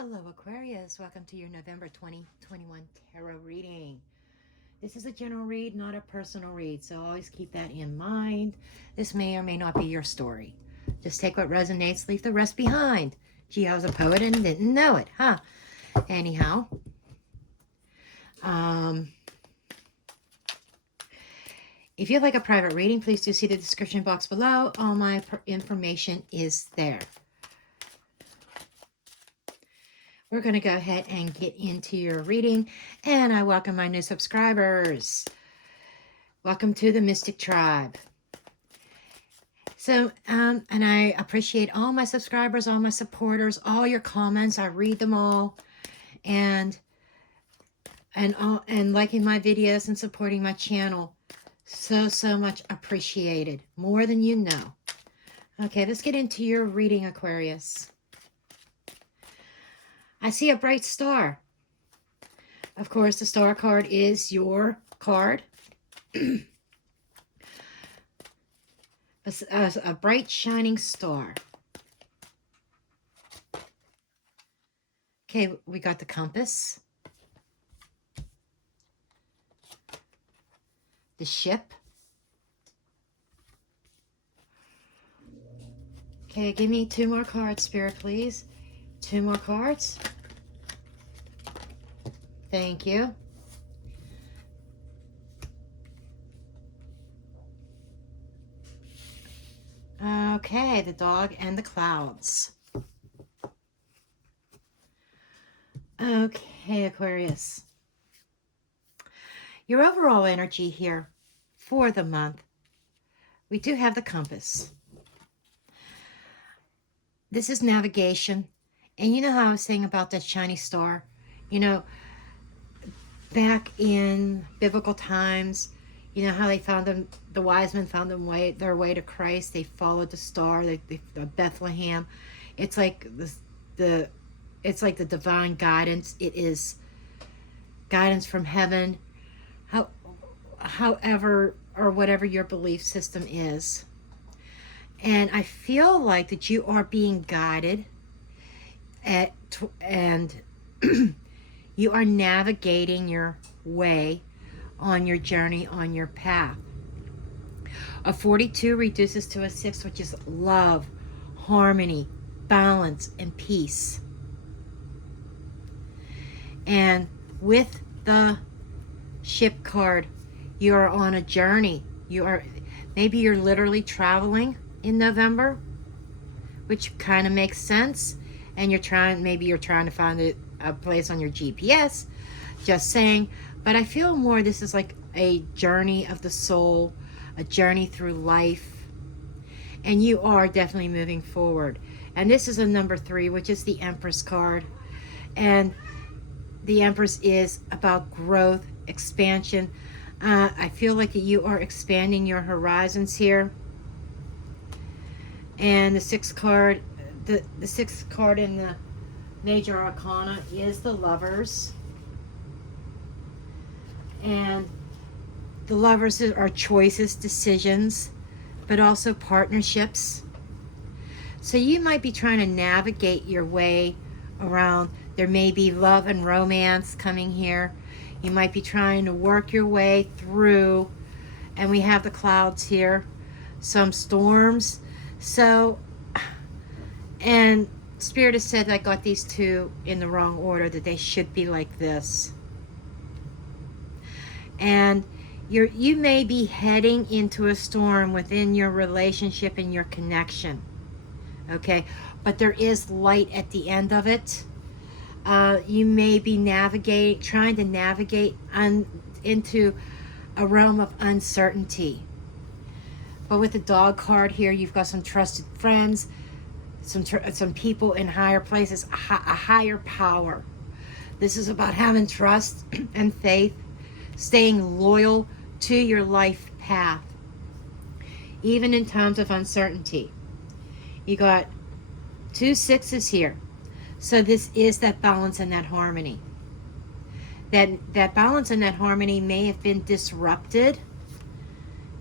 Hello Aquarius, welcome to your November 2021 tarot reading. This is a general read, not a personal read, so always keep that in mind. This may or may not be your story. Just take what resonates, leave the rest behind. Gee, I was a poet and didn't know it, huh? Anyhow, if you'd like a private reading, please do see the description box below. All my information is there. We're going to go ahead and get into your reading, and I welcome my new subscribers. Welcome to the Mystic Tribe. So, and I appreciate all my subscribers, all my supporters, all your comments. I read them all, and liking my videos and supporting my channel. So much appreciated. More than you know. Okay, let's get into your reading, Aquarius. I see a bright star. Of course, the star card is your card. a bright shining star. Okay, we got the compass. The ship. Okay, give me two more cards, Spirit, please. Two more cards. Thank you. Okay, the dog and the clouds. Okay, Aquarius. Your overall energy here for the month, we do have the compass. This is navigation. And you know how I was saying about that shiny star? You know, back in biblical times, you know how they found them, the wise men found their way to Christ. They followed the star, Bethlehem. It's like it's like the divine guidance. It is guidance from heaven. However, or whatever your belief system is. And I feel like that you are being guided and you are navigating your way on your journey, on your path. A 42 reduces to a 6, which is love, harmony, balance, and peace. And with the ship card, you are on a journey. Maybe you're literally traveling in November, which kind of makes sense. And maybe you're trying to find a place on your GPS, just saying. But I feel more this is like a journey of the soul, a journey through life. And you are definitely moving forward. And this is a number 3, which is the Empress card. And the Empress is about growth, expansion. I feel like you are expanding your horizons here. And the 6th card, the 6th card in the Major Arcana is the Lovers. And the Lovers are choices, decisions, but also partnerships. So you might be trying to navigate your way around. There may be love and romance coming here. You might be trying to work your way through. And we have the clouds here. Some storms. So, and Spirit has said I got these two in the wrong order, that they should be like this. And you may be heading into a storm within your relationship and your connection. Okay, but there is light at the end of it. You may be trying to navigate into a realm of uncertainty. But with the dog card here, you've got some trusted friends, some people in higher places, a higher power. This is about having trust and faith, staying loyal to your life path, even in times of uncertainty. You got 2 6s here. So this is that balance and that harmony. That balance and that harmony may have been disrupted.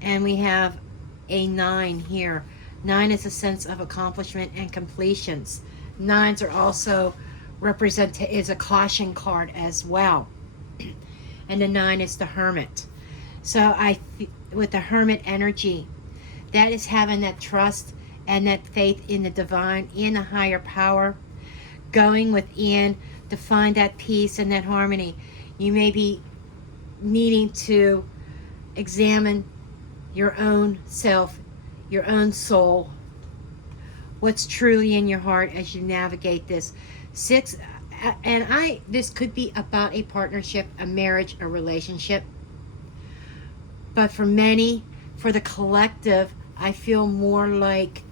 And we have a 9 here. 9 is a sense of accomplishment and completions. 9s are also is a caution card as well. And the 9 is the Hermit. So with the Hermit energy, that is having that trust and that faith in the divine, in a higher power, going within to find that peace and that harmony. You may be needing to examine your own self, your own soul, what's truly in your heart as you navigate this. 6, and this could be about a partnership, a marriage, a relationship. But for many, for the collective, I feel more like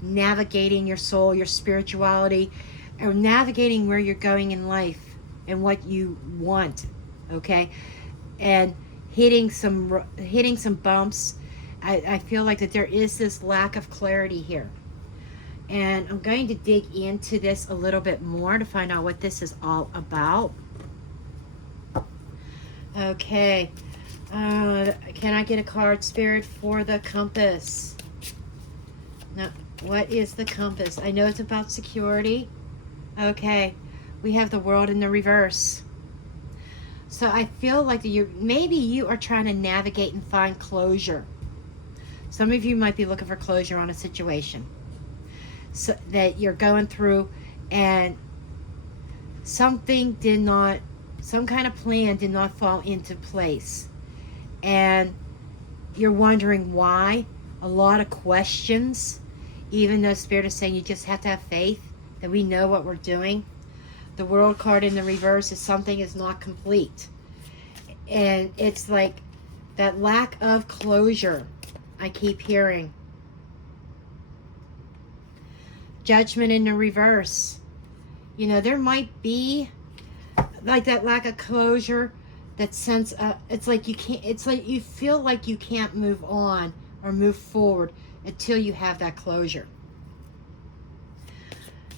navigating your soul, your spirituality, or navigating where you're going in life and what you want, okay? And hitting some bumps. I feel like that there is this lack of clarity here. And I'm going to dig into this a little bit more to find out what this is all about. Okay. Can I get a card, Spirit, for the compass? No. What is the compass? I know it's about security. Okay. We have the World in the reverse. So I feel like maybe you are trying to navigate and find closure. Some of you might be looking for closure on a situation so that you're going through, and some kind of plan did not fall into place. And you're wondering why. A lot of questions, even though Spirit is saying you just have to have faith that we know what we're doing. The World card in the reverse is something is not complete. And it's like that lack of closure I keep hearing. Judgment in the reverse. You know, there might be like that lack of closure, that sense of, it's like you feel like you can't move on or move forward until you have that closure.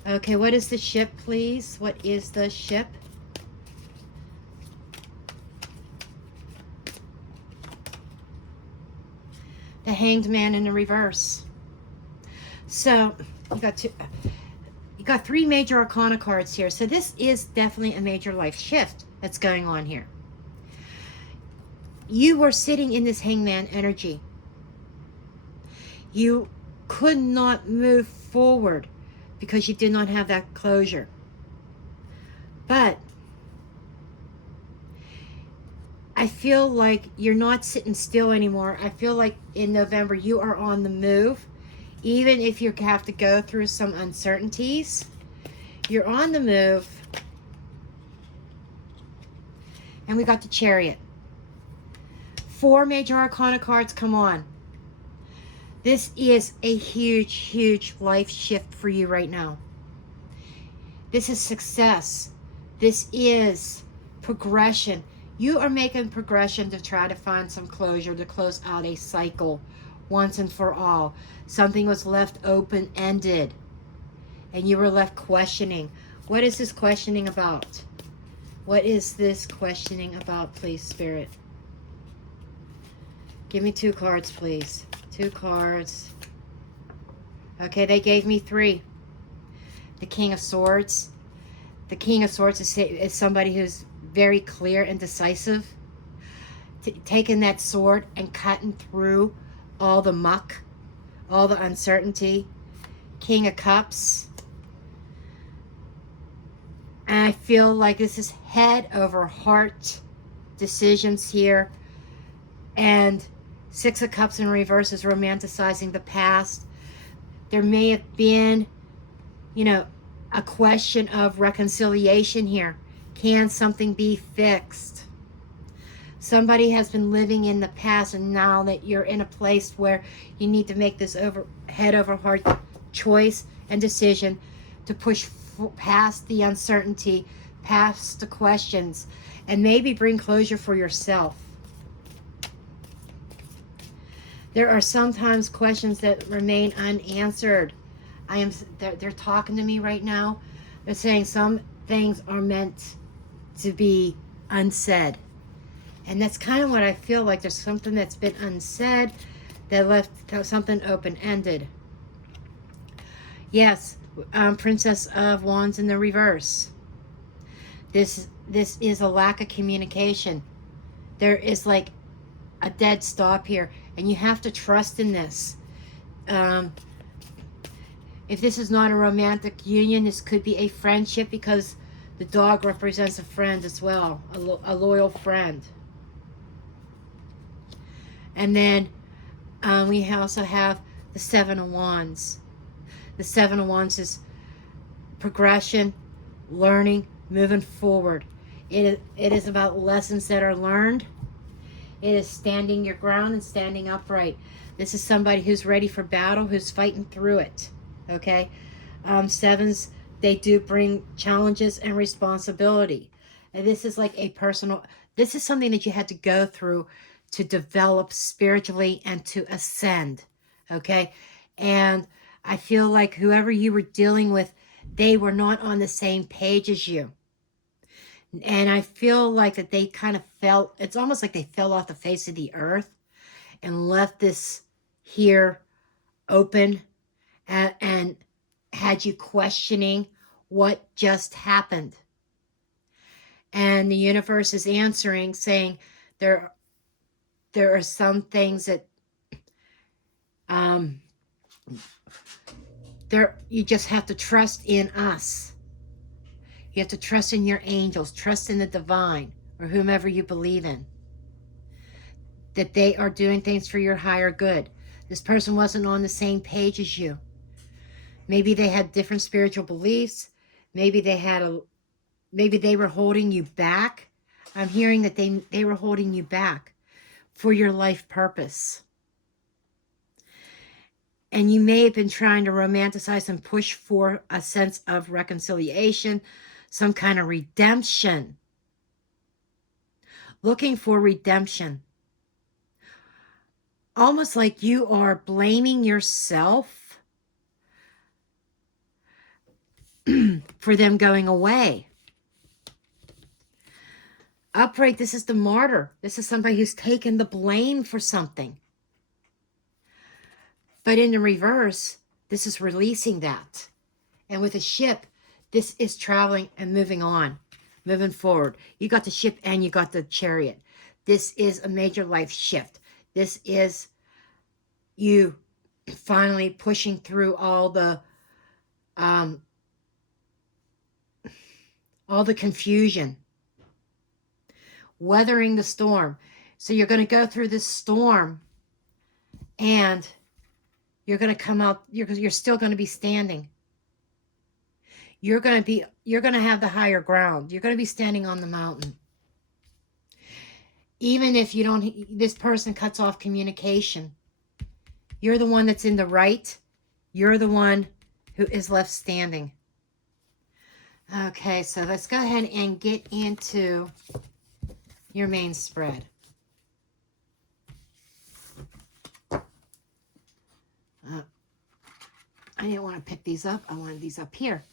Okay, what is the ship, please? What is the ship? The Hanged Man in the reverse. So you got 3 major arcana cards here. So this is definitely a major life shift that's going on here. You were sitting in this Hangman energy. You could not move forward because you did not have that closure. But I feel like you're not sitting still anymore. I feel like in November you are on the move. Even if you have to go through some uncertainties, you're on the move. And we got the Chariot. 4 major arcana cards come on. This is a huge, huge life shift for you right now. This is success. This is progression. You are making progression to try to find some closure, to close out a cycle once and for all. Something was left open-ended, and you were left questioning. What is this questioning about? What is this questioning about, please, Spirit? Give me 2 cards, please. 2 cards. Okay, they gave me 3. The King of Swords. The King of Swords is somebody who's very clear and decisive. Taking that sword and cutting through all the muck, all the uncertainty. King of Cups. And I feel like this is head over heart decisions here. And 6 of Cups in reverse is romanticizing the past. There may have been, you know, a question of reconciliation here. Can something be fixed? Somebody has been living in the past, and now that you're in a place where you need to make this head over heart choice and decision to push past the uncertainty, past the questions, and maybe bring closure for yourself. There are sometimes questions that remain unanswered. They're talking to me right now. They're saying some things are meant to be unsaid. And that's kind of what I feel like. There's something that's been unsaid that left something open-ended. Yes, Princess of Wands in the reverse. This is a lack of communication. There is like a dead stop here, and you have to trust in this. If this is not a romantic union, this could be a friendship, because the dog represents a friend as well, a loyal friend. And then we also have the Seven of Wands. The Seven of Wands is progression, learning, moving forward. It is about lessons that are learned. It is standing your ground and standing upright. This is somebody who's ready for battle, who's fighting through it. Okay? Sevens, they do bring challenges and responsibility. And this is like a personal, this is something that you had to go through to develop spiritually and to ascend. Okay? And I feel like whoever you were dealing with, they were not on the same page as you. And I feel like that they kind of fell, it's almost like they fell off the face of the earth and left this here open, and had you questioning what just happened. And the universe is answering, saying there are some things that you just have to trust in us. You have to trust in your angels, trust in the divine, or whomever you believe in, that they are doing things for your higher good. This person wasn't on the same page as you. Maybe they had different spiritual beliefs. Maybe they were holding you back. I'm hearing that they were holding you back for your life purpose. And you may have been trying to romanticize and push for a sense of reconciliation, some kind of redemption. Looking for redemption. Almost like you are blaming yourself for them going away. Upright, this is the martyr. This is somebody who's taken the blame for something. But in the reverse, this is releasing that. And with a ship, this is traveling and moving on, moving forward. You got the ship and you got the chariot. This is a major life shift. This is you finally pushing through all the confusion, weathering the storm. So you're going to go through this storm, and you're going to come out, you're still going to be standing. You're going to have the higher ground. You're going to be standing on the mountain. Even if this person cuts off communication, you're the one that's in the right. You're the one who is left standing. Okay, so let's go ahead and get into your main spread. I didn't want to pick these up. I wanted these up here.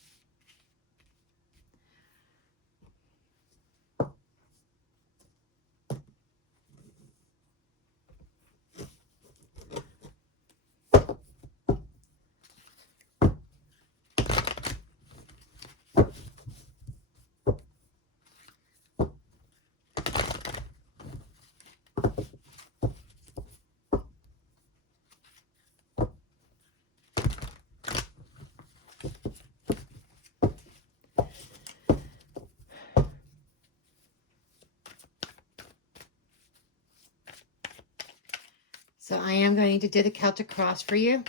So I am going to do the Celtic cross for you.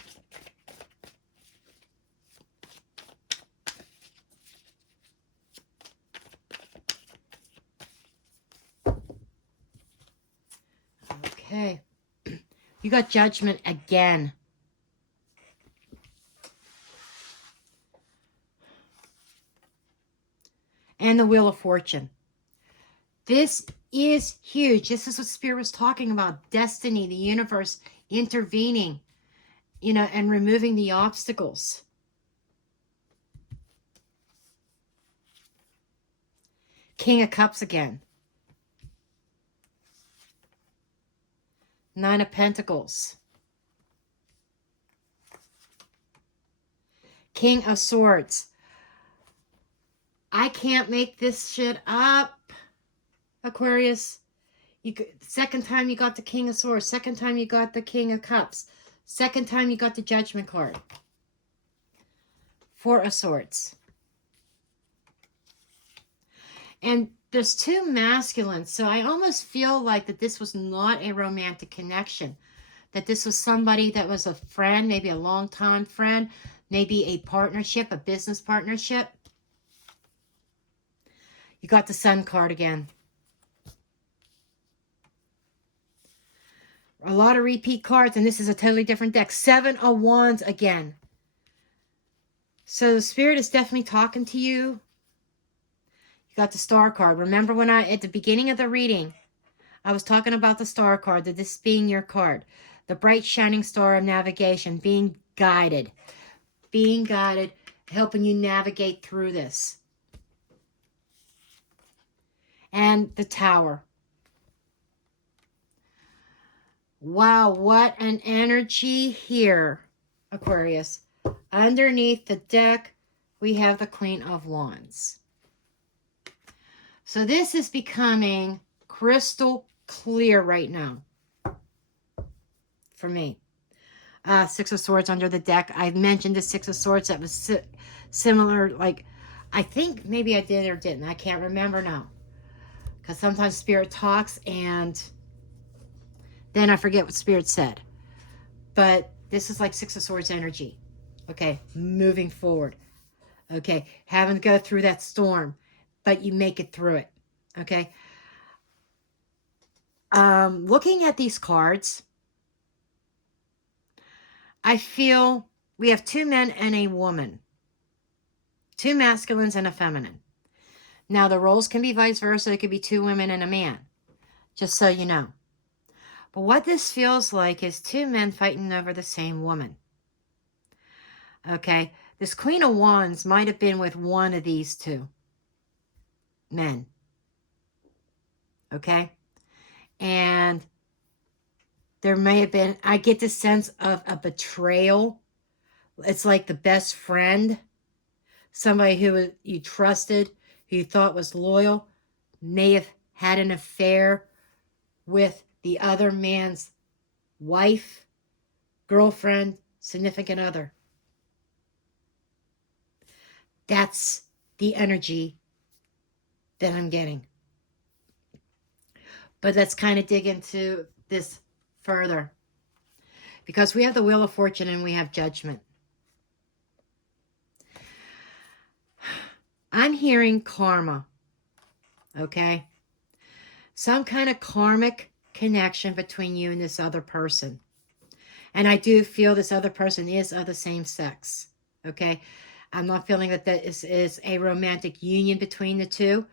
Okay. You got Judgment again. And the Wheel of Fortune. This is huge. This is what Spirit was talking about. Destiny, the universe intervening, and removing the obstacles. King of Cups again. Nine of Pentacles. King of Swords. I can't make this shit up, Aquarius. Second time you got the King of Swords. Second time you got the King of Cups. Second time you got the Judgment card. Four of Swords. And there's two masculines. So I almost feel like that this was not a romantic connection. That this was somebody that was a friend, maybe a longtime friend, maybe a partnership, a business partnership. You got the Sun card again. A lot of repeat cards, and this is a totally different deck. Seven of Wands again. So the Spirit is definitely talking to you. You got the Star card. Remember when at the beginning of the reading, I was talking about the Star card, that this being your card. The bright shining star of navigation, being guided. Being guided, helping you navigate through this. And the Tower. Wow, what an energy here, Aquarius. Underneath the deck, we have the Queen of Wands. So this is becoming crystal clear right now for me. Six of Swords under the deck. I mentioned the Six of Swords that was similar. Like, I think maybe I did or didn't. I can't remember now. Because sometimes Spirit talks and then I forget what Spirit said. But this is like Six of Swords energy. Okay, moving forward. Okay, having to go through that storm, but you make it through it. Okay. Looking at these cards, I feel we have two men and a woman. Two masculines and a feminine. Now, the roles can be vice versa. It could be two women and a man. Just so you know. But what this feels like is two men fighting over the same woman. Okay. This Queen of Wands might have been with one of these two men. Okay. And there may have been, I get the sense of a betrayal. It's like the best friend, somebody who you trusted, who you thought was loyal, may have had an affair with the other man's wife, girlfriend, significant other. That's the energy that I'm getting. But let's kind of dig into this further. Because we have the Wheel of Fortune and we have Judgment. I'm hearing karma. Okay? Some kind of karmic connection between you and this other person. And I do feel this other person is of the same sex. Okay? I'm not feeling that is a romantic union between the two.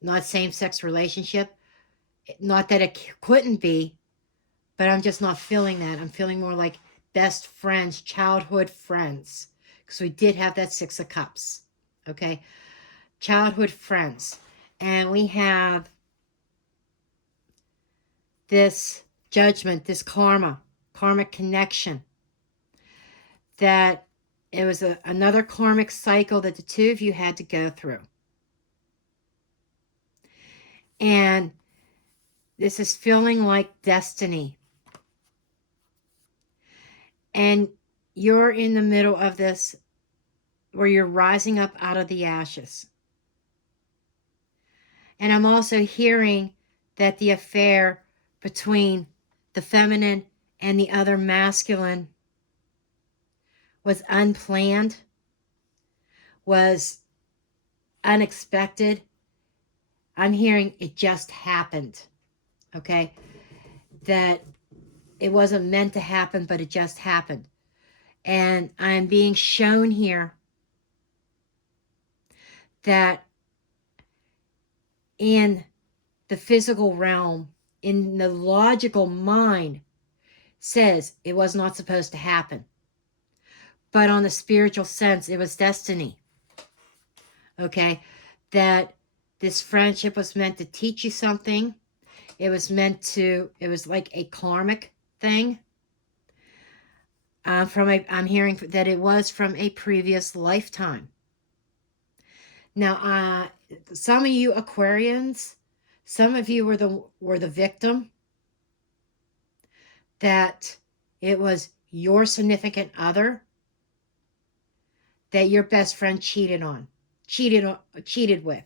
Not same-sex relationship. Not that it couldn't be, but I'm just not feeling that. I'm feeling more like best friends, childhood friends. Because we did have that Six of Cups. Okay? Childhood friends. And we have this Judgment, this karmic connection. That it was another karmic cycle that the two of you had to go through. And this is feeling like destiny. And you're in the middle of this where you're rising up out of the ashes. And I'm also hearing that the affair between the feminine and the other masculine was unplanned, was unexpected. I'm hearing it just happened. Okay? That it wasn't meant to happen, but it just happened. And I'm being shown here that in the physical realm, in the logical mind, says it was not supposed to happen. But on the spiritual sense, it was destiny. Okay? That this friendship was meant to teach you something. It was like a karmic thing. I'm hearing that it was from a previous lifetime. Now, some of you Aquarians, some of you were the victim, that it was your significant other that your best friend cheated with.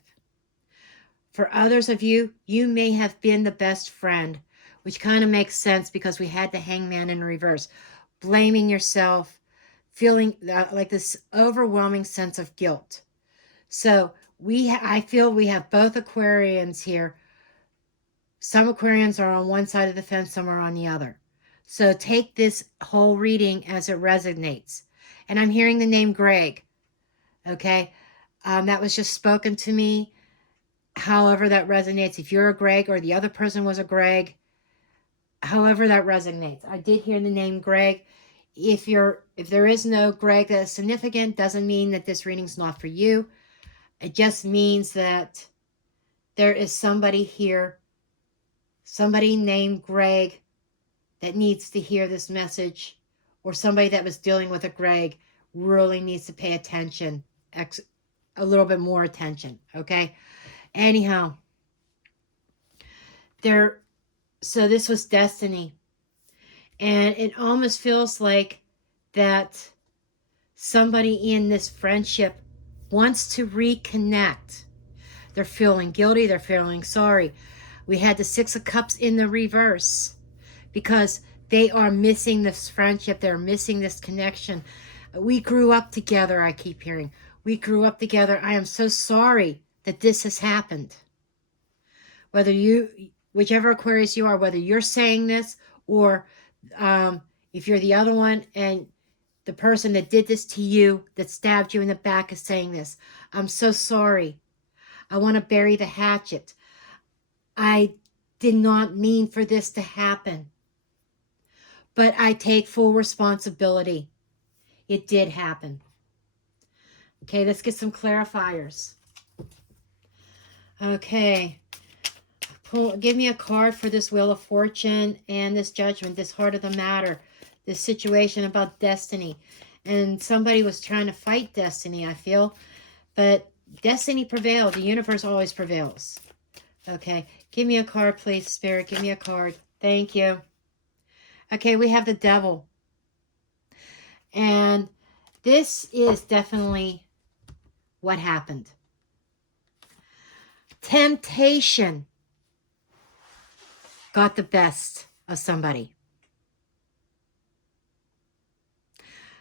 For others of you, you may have been the best friend, which kind of makes sense because we had the hangman in reverse, blaming yourself, feeling like this overwhelming sense of guilt. So I feel we have both Aquarians here. Some Aquarians are on one side of the fence, some are on the other. So take this whole reading as it resonates. And I'm hearing the name Greg. Okay. That was just spoken to me. However that resonates. If you're a Greg or the other person was a Greg, however that resonates. I did hear the name Greg. If there is no Greg that is significant, doesn't mean that this reading's not for you. It just means that there is somebody here, somebody named Greg, that needs to hear this message, or somebody that was dealing with a Greg really needs to pay attention, a little bit more attention, okay? Anyhow, so this was destiny. And it almost feels like that somebody in this friendship wants to reconnect. They're feeling guilty. They're feeling sorry. We had the Six of Cups in the reverse because they are missing this friendship. They're missing this connection. We grew up together, I keep hearing. We grew up together. I am so sorry that this has happened. Whichever Aquarius you are, whether you're saying this or if you're the other one and the person that did this to you, that stabbed you in the back, is saying this, I'm so sorry. I want to bury the hatchet. I did not mean for this to happen. But I take full responsibility. It did happen. Okay, let's get some clarifiers. Okay. Give me a card for this Wheel of Fortune and this Judgment, this Heart of the Matter, this situation about destiny. And somebody was trying to fight destiny, I feel. But destiny prevailed. The universe always prevails. Okay. Give me a card, please, Spirit. Give me a card. Thank you. Okay, we have the Devil. And this is definitely what happened. Temptation got the best of somebody.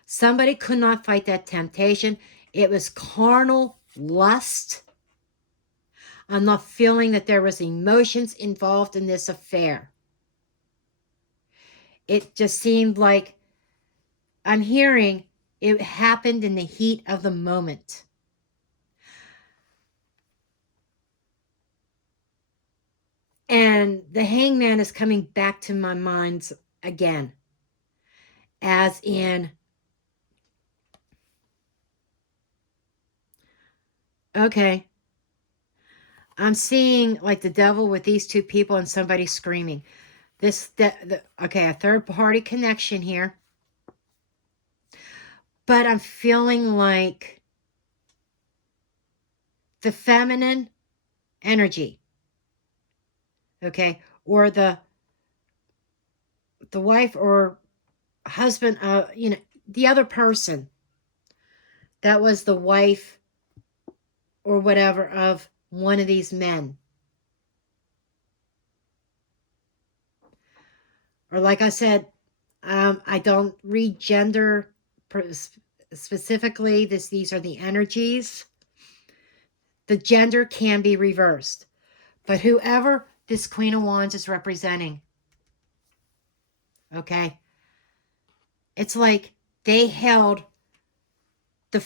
Somebody could not fight that temptation. It was carnal lust. I'm not feeling that there was emotions involved in this affair. It just seemed like I'm hearing it happened in the heat of the moment. And the Hangman is coming back to my mind again. As in, okay, I'm seeing like the Devil with these two people and somebody screaming. Okay, a third party connection here. But I'm feeling like the feminine energy. Okay, or the wife or husband, the other person that was the wife or whatever of one of these men. Or like I said, I don't read gender specifically. These are the energies. The gender can be reversed. But whoever this Queen of Wands is representing, okay, it's like they held the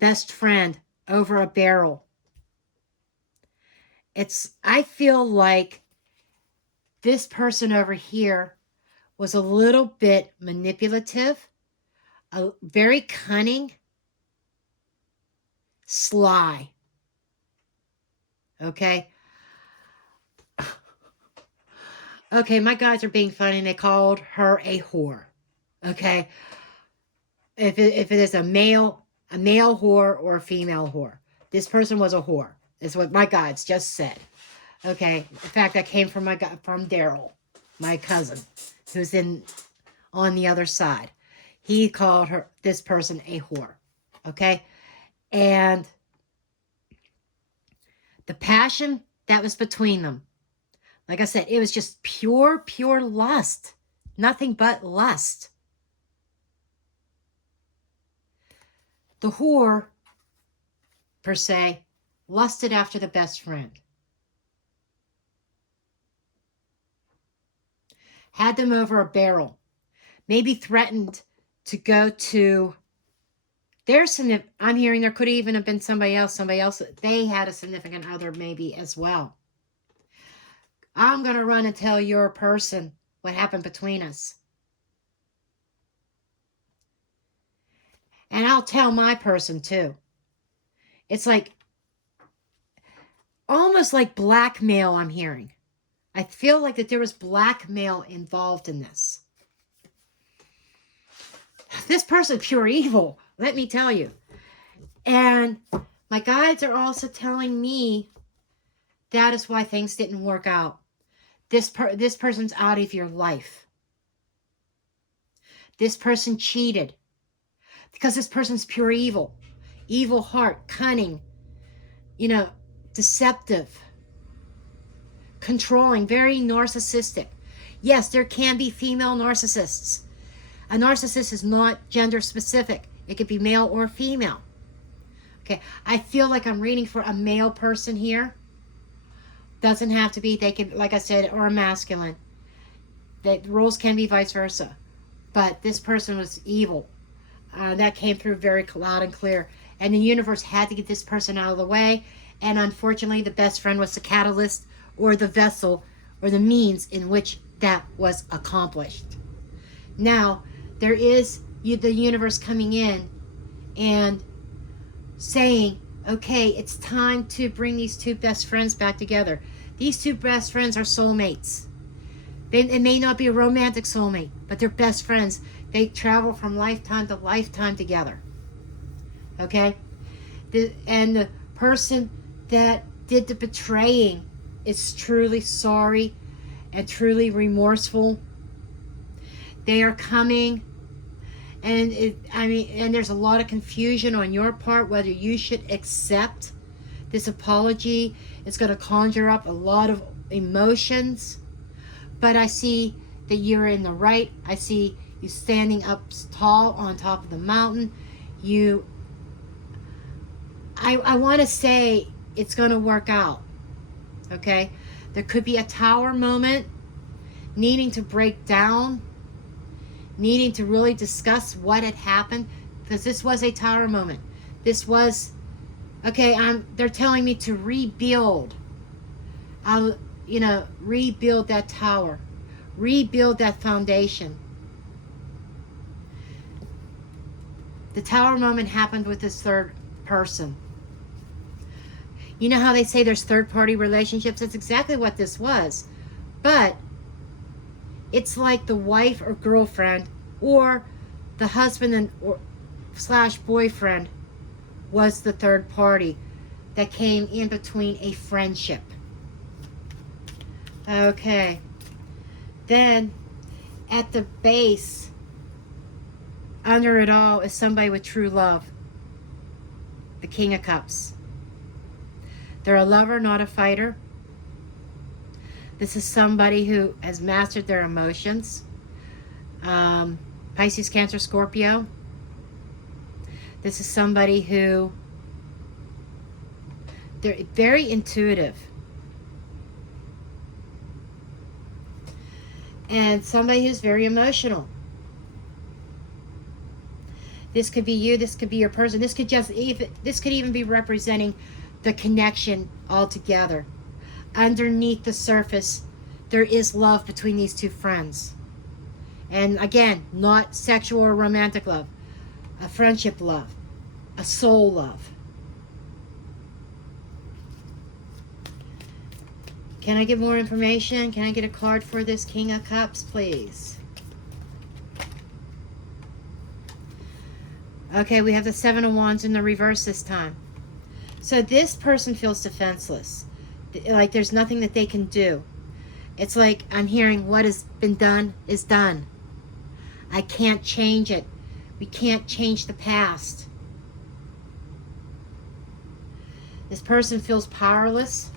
best friend, over a barrel. I feel like this person over here was a little bit manipulative, very cunning, sly. Okay? Okay, my guys are being funny and they called her a whore. Okay? If it is a male whore or a female whore. This person was a whore, is what my guides just said. Okay. In fact, that came from from Daryl, my cousin, who's on the other side. He called this person a whore. Okay. And the passion that was between them, like I said, it was just pure lust. Nothing but lust. The whore, per se, lusted after the best friend. Had them over a barrel. Maybe threatened to go to I'm hearing there could even have been somebody else. They had a significant other maybe as well. I'm going to run and tell your person what happened between us. And I'll tell my person too. It's like, almost like blackmail I'm hearing. I feel like that there was blackmail involved in this. This person, pure evil, let me tell you. And my guides are also telling me that is why things didn't work out. This person's out of your life. This person cheated. Because this person's pure evil. Evil heart, cunning, deceptive, controlling, very narcissistic. Yes, there can be female narcissists. A narcissist is not gender specific. It could be male or female. Okay, I feel like I'm reading for a male person here. Doesn't have to be. They can, like I said, or a masculine. The rules can be vice versa. But this person was evil. That came through very loud and clear. And the universe had to get this person out of the way. And unfortunately, the best friend was the catalyst or the vessel or the means in which that was accomplished. Now, there is the universe coming in and saying, okay, it's time to bring these two best friends back together. These two best friends are soulmates. It may not be a romantic soulmate, but they're best friends. They travel from lifetime to lifetime together. Okay? And the person that did the betraying is truly sorry and truly remorseful. They are coming. And and there's a lot of confusion on your part whether you should accept this apology. It's going to conjure up a lot of emotions. But I see that you're in the right. I see you standing up tall on top of the mountain. I want to say it's going to work out. Okay? There could be a tower moment, needing to break down, needing to really discuss what had happened, because this was a tower moment. This was, okay, they're telling me to rebuild. Rebuild that tower. Rebuild that foundation. The tower moment happened with this third person. You know how they say there's third-party relationships? That's exactly what this was. But it's like the wife or girlfriend or the husband / boyfriend was the third party that came in between a friendship. Okay. Then at the base, under it all, is somebody with true love. The King of Cups. They're a lover, not a fighter. This is somebody who has mastered their emotions. Pisces, Cancer, Scorpio. This is somebody who, they're very intuitive. And somebody who's very emotional. This could be you, this could be your person. This could even be representing the connection altogether. Underneath the surface, there is love between these two friends. And again, not sexual or romantic love. A friendship love. A soul love. Can I get more information? Can I get a card for this King of Cups, please? Okay, we have the Seven of Wands in the reverse this time. So this person feels defenseless. Like there's nothing that they can do. It's like I'm hearing what has been done is done. I can't change it. We can't change the past. This person feels powerless.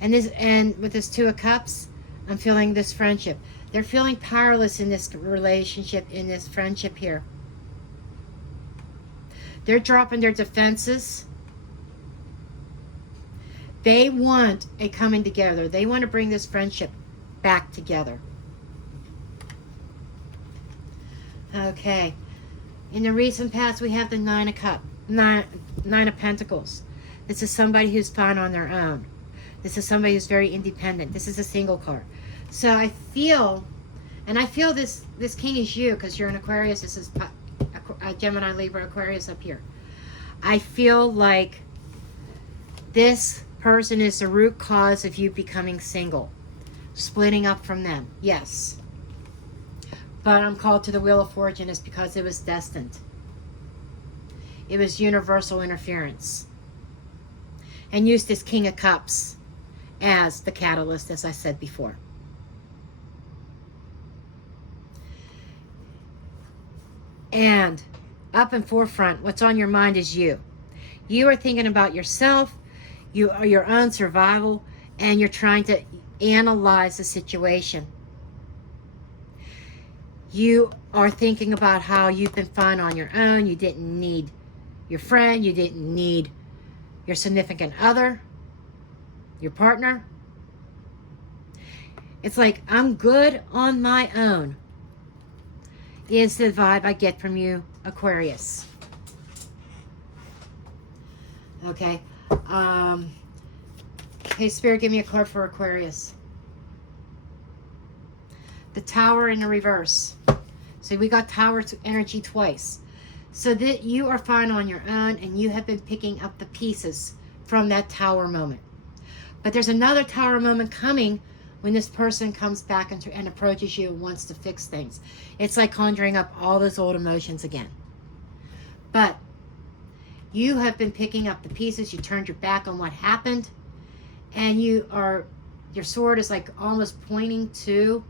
And with this Two of Cups, I'm feeling this friendship. They're feeling powerless in this relationship, in this friendship here. They're dropping their defenses. They want a coming together. They want to bring this friendship back together. Okay. In the recent past, we have the Nine of Pentacles. This is somebody who's fine on their own. This is somebody who's very independent. This is a single card. So I feel, and I feel this king is you because you're an Aquarius. This is Gemini, Libra, Aquarius up here. I feel like this person is the root cause of you becoming single. Splitting up from them. Yes. But I'm called to the Wheel of Fortune is because it was destined. It was universal interference. And use this King of Cups as the catalyst, as I said before. And up in forefront, what's on your mind is you. You are thinking about yourself, your own survival, and you're trying to analyze the situation. You are thinking about how you've been fine on your own. You didn't need your friend. You didn't need your significant other, your partner. It's like, I'm good on my own, is the vibe I get from you, Aquarius. Okay. Hey, Spirit, give me a card for Aquarius. The Tower in the reverse. So we got Tower energy twice. So that you are fine on your own and you have been picking up the pieces from that Tower moment. But there's another Tower moment coming when this person comes back and approaches you and wants to fix things. It's like conjuring up all those old emotions again. But you have been picking up the pieces. You turned your back on what happened. And your sword is like almost pointing to,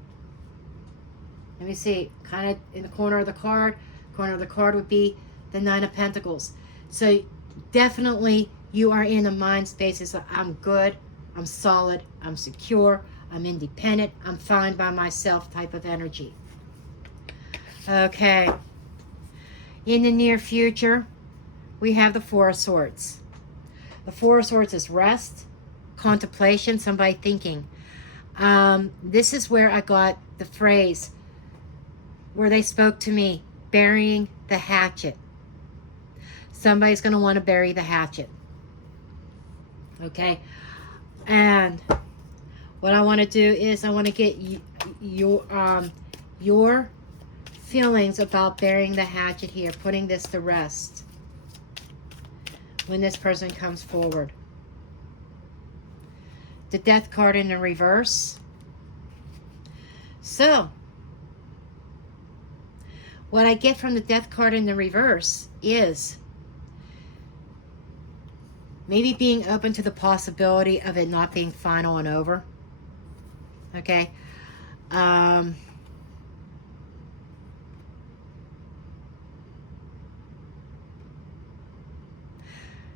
let me see, kind of in the corner of the card. Corner of the card would be the Nine of Pentacles. So definitely you are in a mind space. It's like, I'm good, I'm solid, I'm secure, I'm independent, I'm fine by myself type of energy. Okay. In the near future, we have the Four of Swords. The Four of Swords is rest, contemplation, somebody thinking. This is where I got the phrase where they spoke to me, burying the hatchet. Somebody's going to want to bury the hatchet. Okay? And what I want to do is I want to get your feelings about burying the hatchet here, putting this to rest when this person comes forward. The Death card in the reverse. So, what I get from the Death card in the reverse is maybe being open to the possibility of it not being final and over. Okay?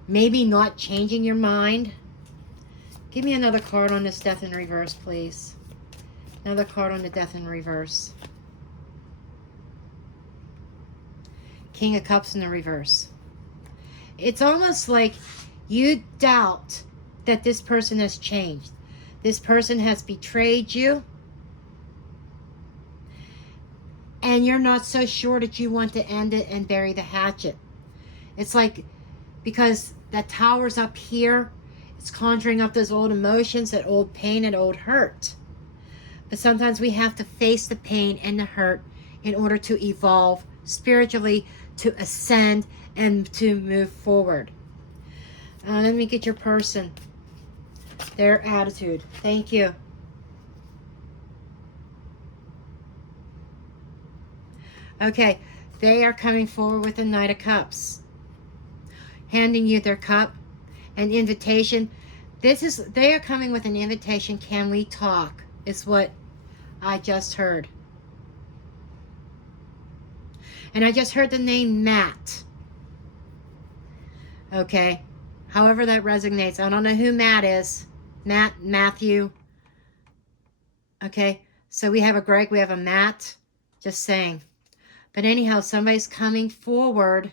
Maybe not changing your mind. Give me another card on this Death in reverse, please. Another card on the Death in reverse. King of Cups in the reverse. It's almost like you doubt that this person has changed. This person has betrayed you. And you're not so sure that you want to end it and bury the hatchet. It's like, because that tower's up here, it's conjuring up those old emotions, that old pain and old hurt. But sometimes we have to face the pain and the hurt in order to evolve spiritually, to ascend, and to move forward. Let me get your person, their attitude. Thank you. Okay, they are coming forward with the Knight of Cups. handing you their cup, an invitation. They are coming with an invitation. Can we talk? Is what I just heard. And I just heard the name Matt. Okay. However that resonates. I don't know who Matt is. Matt, Matthew. Okay. So we have a Greg, we have a Matt. Just saying. But anyhow, somebody's coming forward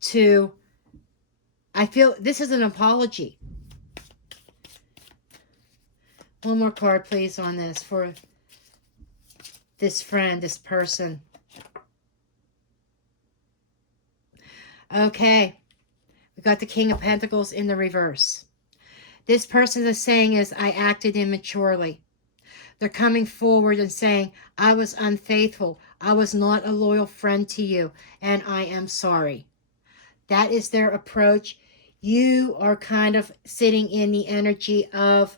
to, I feel this is an apology. One more card, please, on this for this friend, this person. Okay. We got the King of Pentacles in the reverse. This person is saying is, I acted immaturely. They're coming forward and saying, I was unfaithful. I was not a loyal friend to you, and I am sorry. That is their approach. You are kind of sitting in the energy of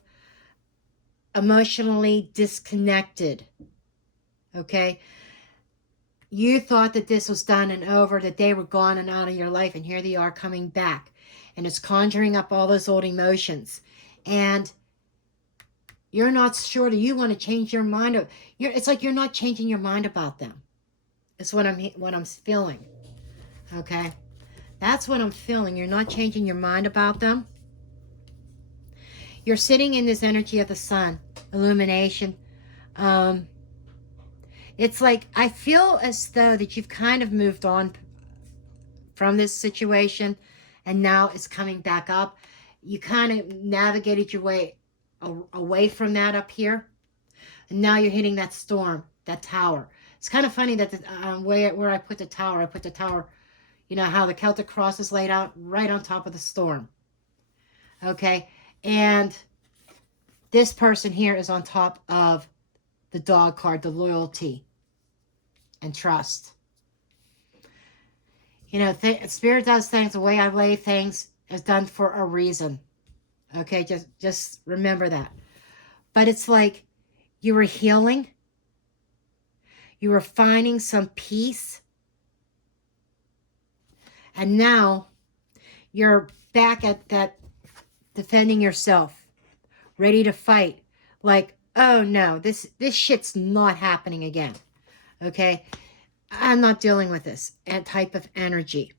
emotionally disconnected. Okay? You thought that this was done and over, that they were gone and out of your life, and here they are coming back. And it's conjuring up all those old emotions. And you're not sure that you want to change your mind. It's like you're not changing your mind about them. It's what I'm feeling. Okay? That's what I'm feeling. You're not changing your mind about them. You're sitting in this energy of the sun. Illumination. It's like I feel as though that you've kind of moved on from this situation, and now it's coming back up. You kind of navigated your way away from that up here, and now you're hitting that storm, that tower. It's kind of funny that where I put the tower, you know how the Celtic cross is laid out right on top of the storm. Okay, and this person here is on top of the dog card, the loyalty and trust. You know, Spirit does things the way I lay things is done for a reason. Okay, just remember that. But it's like you were healing. You were finding some peace. And now you're back at that defending yourself, ready to fight. Like, oh no, this shit's not happening again. Okay? I'm not dealing with this type of energy.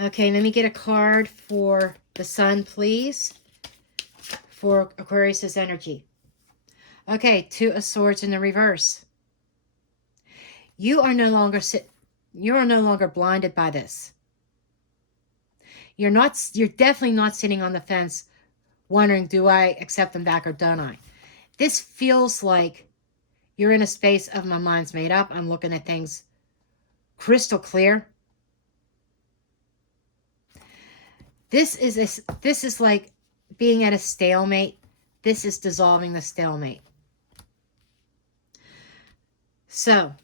Okay, let me get a card for the sun, please, for Aquarius's energy. Okay, Two of Swords in the reverse. You are no longer blinded by this. You're definitely not sitting on the fence wondering, do I accept them back or don't I? This feels like you're in a space of my mind's made up. I'm looking at things crystal clear. This is like being at a stalemate. This is dissolving the stalemate. So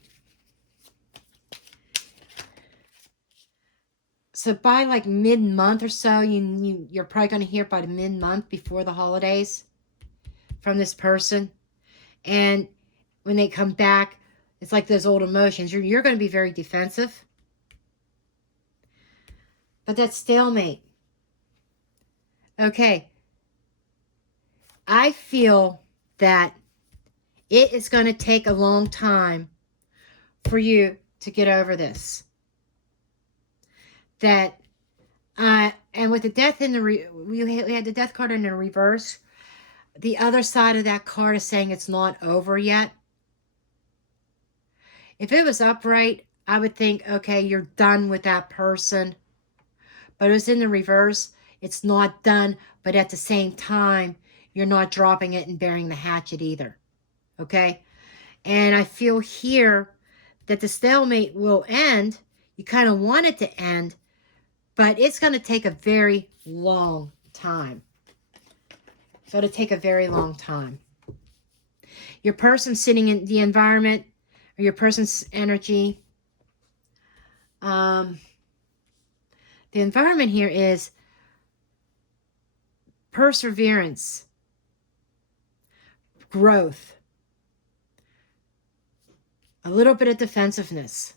by like mid-month or so, you're probably going to hear by the mid-month before the holidays from this person. And when they come back, it's like those old emotions. You're going to be very defensive. But that stalemate. Okay. I feel that it is going to take a long time for you to get over this. That, and with the death in the, we had the death card in the reverse. The other side of that card is saying it's not over yet. If it was upright, I would think, okay, you're done with that person. But it was in the reverse. It's not done, but at the same time, you're not dropping it and burying the hatchet either. Okay? And I feel here that the stalemate will end. You kind of want it to end, but it's going to take a very long time. It's going to take a very long time. Your person sitting in the environment, or your person's energy. The environment here is perseverance, growth, a little bit of defensiveness.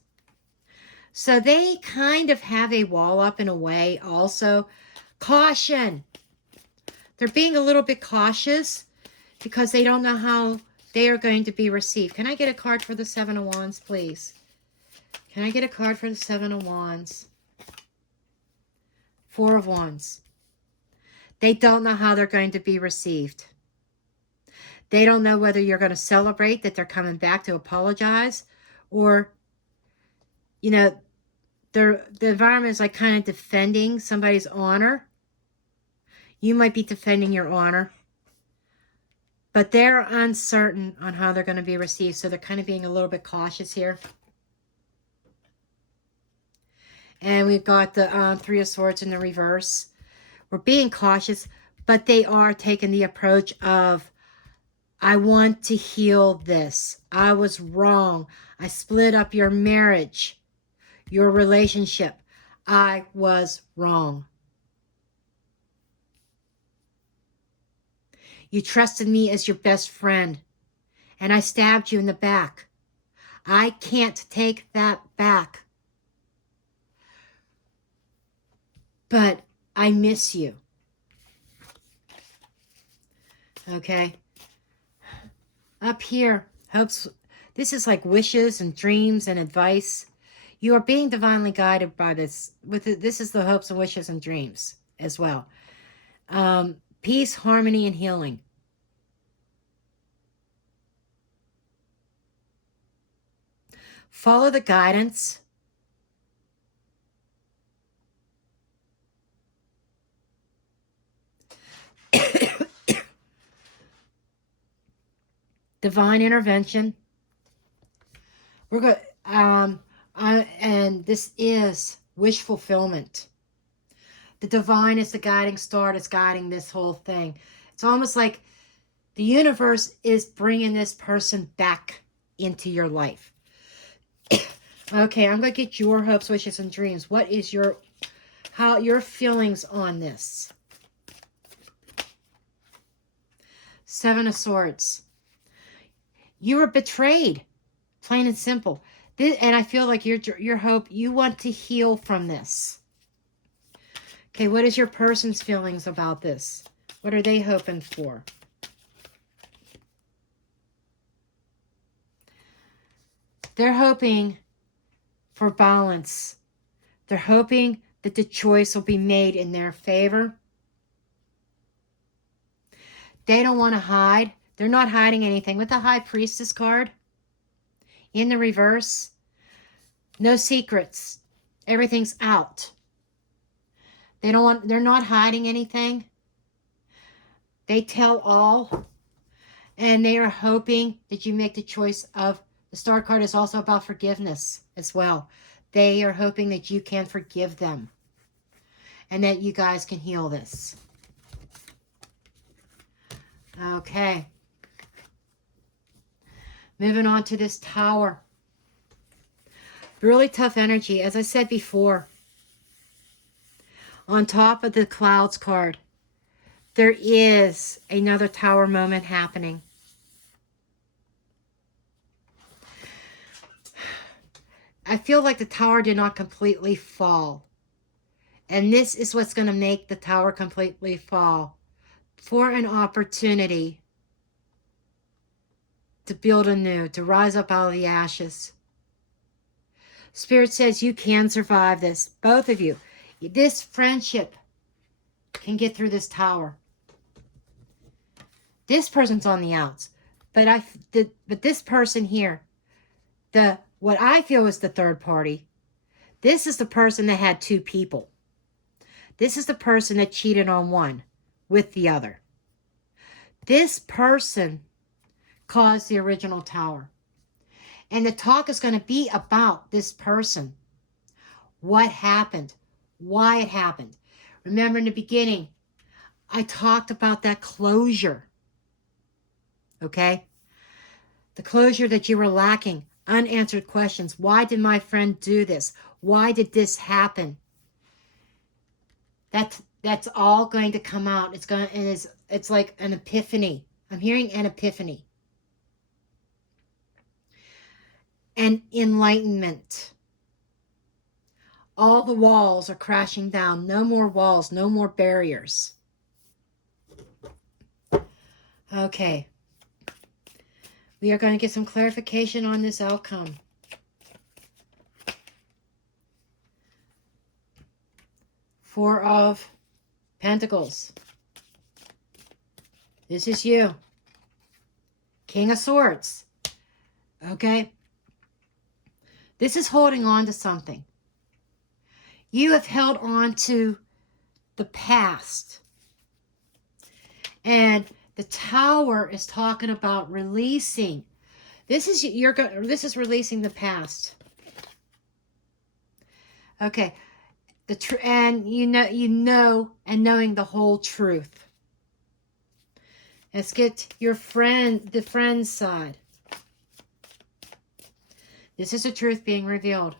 So they kind of have a wall up in a way also. Caution. They're being a little bit cautious because they don't know how they are going to be received. Can I get a card for the Seven of Wands, please? Can I get a card for the Seven of Wands? Four of Wands. They don't know how they're going to be received. They don't know whether you're going to celebrate that they're coming back to apologize, or, you know, the environment is like kind of defending somebody's honor. You might be defending your honor, but they're uncertain on how they're going to be received, so they're kind of being a little bit cautious here. And we've got the Three of Swords in the reverse. We're being cautious, but they are taking the approach of, I want to heal this. I was wrong. I split up your marriage, your relationship. I was wrong. You trusted me as your best friend, and I stabbed you in the back. I can't take that back. But I miss you. Okay? Up here, hopes. This is like wishes and dreams and advice. You are being divinely guided by this. This is the hopes and wishes and dreams as well. Peace, harmony, and healing. Follow the guidance. Divine intervention. We're going. And this is wish fulfillment. The divine is the guiding star that's guiding this whole thing. It's almost like the universe is bringing this person back into your life. Okay, I'm going to get your hopes, wishes, and dreams. What is your feelings on this? Seven of Swords. You were betrayed, plain and simple. And I feel like your hope, you want to heal from this. Okay, what is your person's feelings about this? What are they hoping for? They're hoping for balance. They're hoping that the choice will be made in their favor. They don't want to hide. They're not hiding anything. With the High Priestess card in the reverse, no secrets. Everything's out. They're not hiding anything. They tell all. And they are hoping that you make the choice of, the Star card is also about forgiveness as well. They are hoping that you can forgive them and that you guys can heal this. Okay. Moving on to this Tower. Really tough energy. As I said before, on top of the Clouds card, there is another Tower moment happening. I feel like the Tower did not completely fall. And this is what's going to make the Tower completely fall. For an opportunity to build anew, to rise up out of the ashes. Spirit says you can survive this. Both of you. This friendship can get through this Tower. This person's on the outs. But this person here, what I feel is the third party. This is the person that had two people. This is the person that cheated on one with the other. This person caused the original Tower. And the talk is going to be about this person. What happened? Why it happened. Remember in the beginning, I talked about that closure. Okay? The closure that you were lacking. Unanswered questions. Why did my friend do this? Why did this happen? That's all going to come out. It's like an epiphany. I'm hearing an epiphany. And enlightenment. All the walls are crashing down. No more walls, no more barriers. Okay. We are going to get some clarification on this outcome. Four of Pentacles. This is you. King of Swords. Okay? This is holding on to something. You have held on to the past. And the Tower is talking about releasing. This is releasing the past. Okay. And knowing the whole truth. Let's get the friend side. This is the truth being revealed.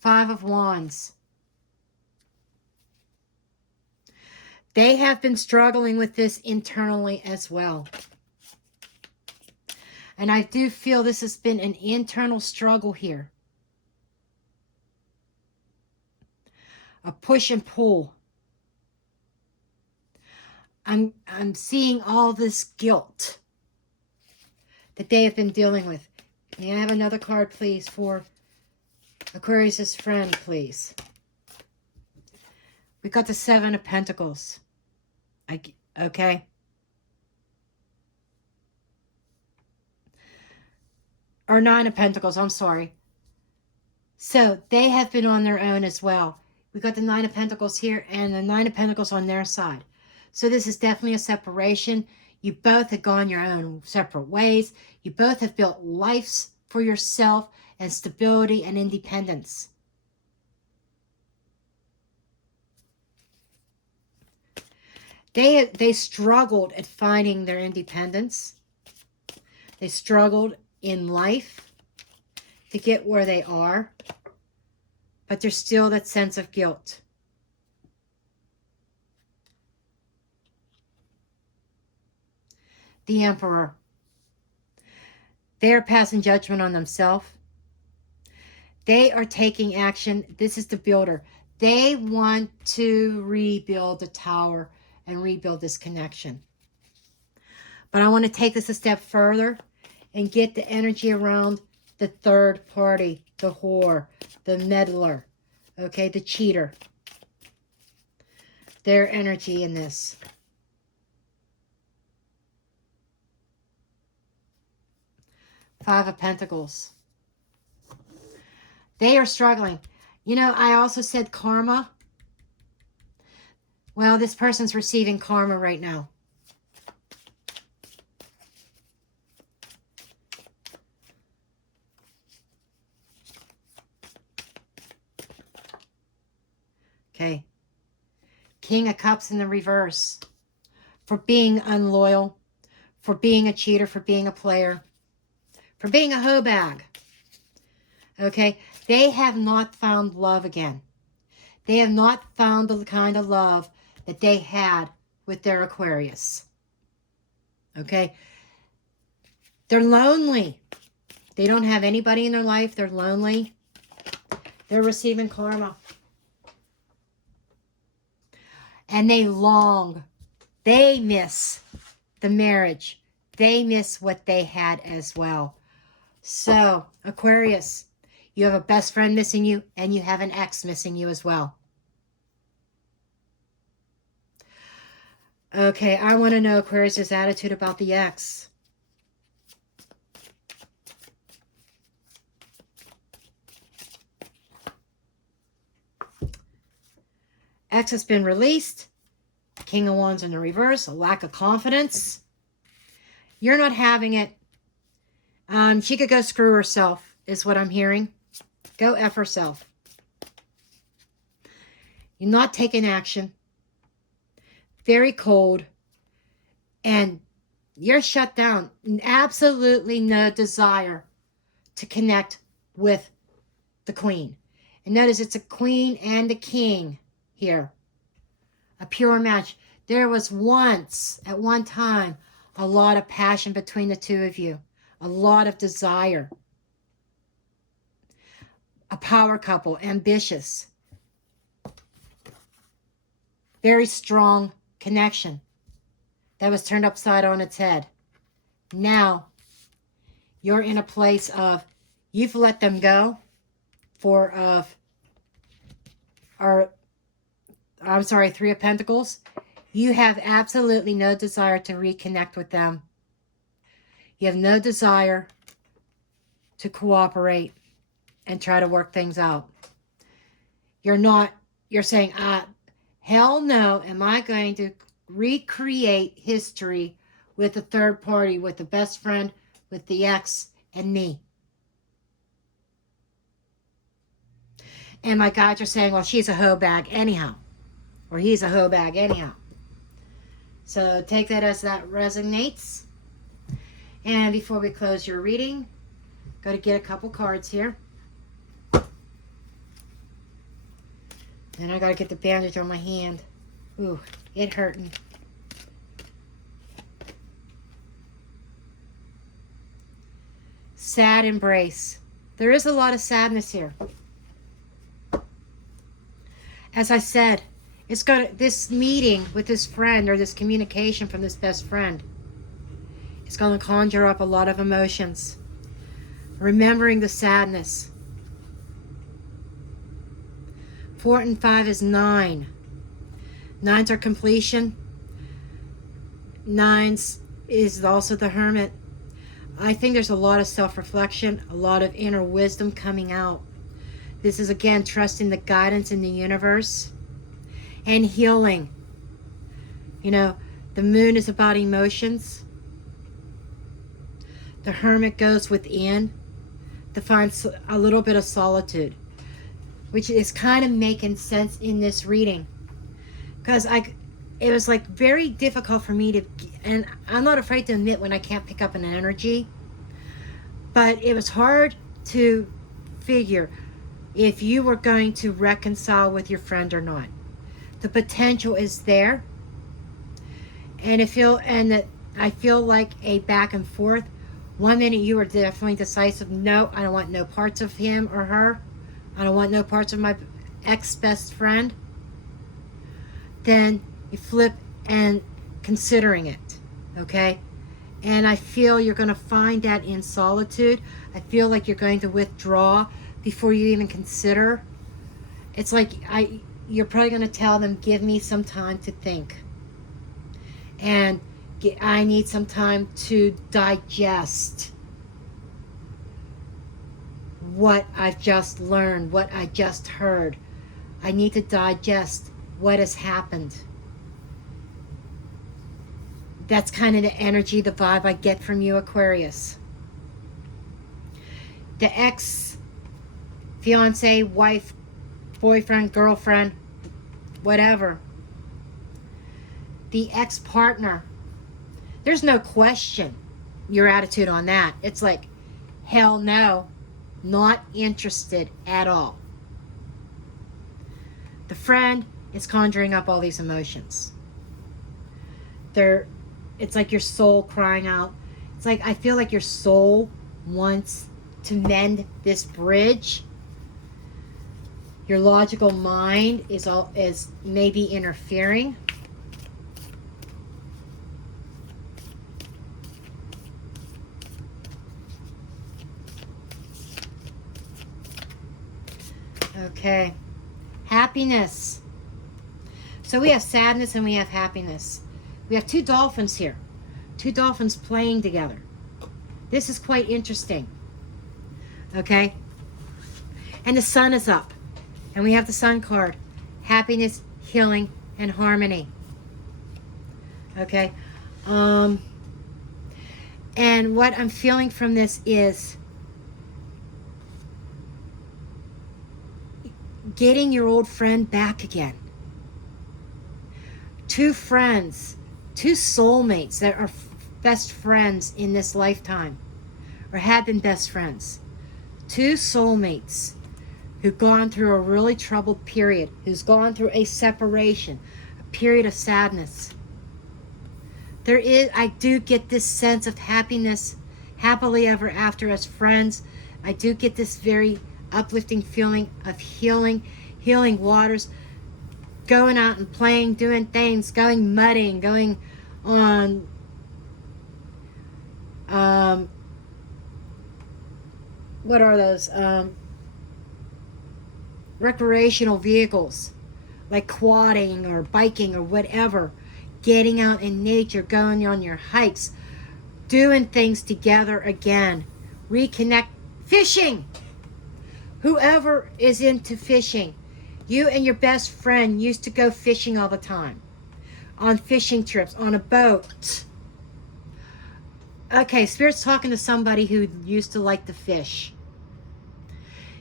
Five of Wands. They have been struggling with this internally as well. And I do feel this has been an internal struggle here. A push and pull. I'm seeing all this guilt that they have been dealing with. May I have another card, please, for Aquarius' friend, please? We got the Seven of Pentacles. Okay. Or Nine of Pentacles, I'm sorry. So they have been on their own as well. We got the Nine of Pentacles here and the Nine of Pentacles on their side. So this is definitely a separation. You both have gone your own separate ways. You both have built lives for yourself and stability and independence. They struggled at finding their independence. They struggled in life to get where they are. But there's still that sense of guilt. The Emperor. They are passing judgment on themselves. They are taking action. This is the builder. They want to rebuild the Tower and rebuild this connection. But I want to take this a step further and get the energy around the third party, the whore, the meddler, okay, the cheater. Their energy in this. Five of Pentacles. They are struggling. You know, I also said karma. Well, this person's receiving karma right now. Okay. King of Cups in the reverse. For being unloyal. For being a cheater. For being a player. For being a hoe bag. Okay. They have not found love again. They have not found the kind of love that they had with their Aquarius. Okay. They're lonely. They don't have anybody in their life. They're lonely. They're receiving karma. And they long. They miss the marriage. They miss what they had as well. So, Aquarius, you have a best friend missing you, and you have an ex missing you as well. Okay, I want to know Aquarius' attitude about the ex. Ex has been released. King of Wands in the reverse. A lack of confidence. You're not having it. She could go screw herself, is what I'm hearing. Go F herself. You're not taking action. Very cold. And you're shut down. Absolutely no desire to connect with the Queen. And notice it's a Queen and a King here. A pure match. There was once, at one time, a lot of passion between the two of you, a lot of desire. A power couple, ambitious, very strong connection that was turned upside on its head. Now, you're in a place of, you've let them go Three of Pentacles. You have absolutely no desire to reconnect with them. You have no desire to cooperate and try to work things out. You're saying, hell no, am I going to recreate history with a third party, with the best friend, with the ex, and me. And my guides are saying, well, she's a hoe bag anyhow. Or he's a hoe bag anyhow. So take that as that resonates. And before we close your reading, go to get a couple cards here. Then I got to get the bandage on my hand. Ooh, it hurting. Sad embrace. There is a lot of sadness here. As I said, this meeting with this friend, or this communication from this best friend, is going to conjure up a lot of emotions. Remembering the sadness. 4 and 5 is 9. 9s are completion. 9s is also the Hermit. I think there's a lot of self-reflection, a lot of inner wisdom coming out. This is, again, trusting the guidance in the universe and healing. You know, the Moon is about emotions. The Hermit goes within to find a little bit of solitude, which is kind of making sense in this reading. Because it was like very difficult for me to, and I'm not afraid to admit when I can't pick up an energy, but it was hard to figure if you were going to reconcile with your friend or not. The potential is there, and I feel like a back and forth. 1 minute you are definitely decisive. No, I don't want no parts of him or her. I don't want no parts of my ex-best friend. Then you flip and considering it, okay? And I feel you're going to find that in solitude. I feel like you're going to withdraw before you even consider. It's like you're probably going to tell them, give me some time to think. And I need some time to digest what I've just learned, what I just heard. I need to digest what has happened. That's kind of the energy, the vibe I get from you, Aquarius. The ex, fiance, wife, boyfriend, girlfriend, whatever. The ex-partner. There's no question your attitude on that. It's like, hell no, not interested at all. The friend is conjuring up all these emotions. It's like your soul crying out. It's like, I feel like your soul wants to mend this bridge. Your logical mind is maybe interfering. Okay. Happiness. So we have sadness and we have happiness. We have 2 dolphins here. 2 dolphins playing together. This is quite interesting. Okay? And the sun is up. And we have the sun card. Happiness, healing, and harmony. Okay? And what I'm feeling from this is getting your old friend back again. 2 friends, 2 soulmates that are best friends in this lifetime, or have been best friends. 2 soulmates who've gone through a really troubled period, who's gone through a separation, a period of sadness. I do get this sense of happiness, happily ever after as friends. I do get this very uplifting feeling of healing waters, going out and playing, doing things, going mudding, going on what are those recreational vehicles, like quadding or biking or whatever, getting out in nature, going on your hikes, doing things together again, reconnect, fishing. Whoever is into fishing, you and your best friend used to go fishing all the time, on fishing trips, on a boat. Okay, Spirit's talking to somebody who used to like to fish.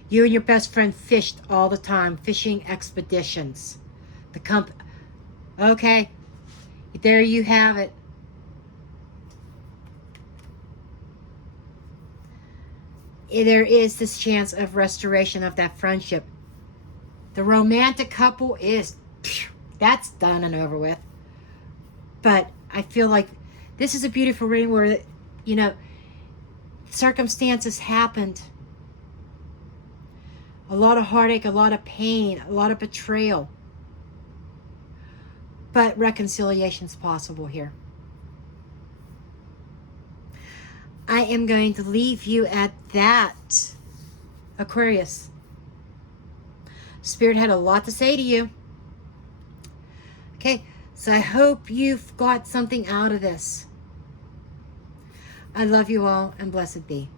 You and your best friend fished all the time, fishing expeditions. Okay, there you have it. There is this chance of restoration of that friendship. The romantic couple that's done and over with. But I feel like this is a beautiful reading where, you know, circumstances happened. A lot of heartache, a lot of pain, a lot of betrayal. But reconciliation's possible here. I am going to leave you at that, Aquarius. Spirit had a lot to say to you. Okay, so I hope you've got something out of this. I love you all, and blessed be.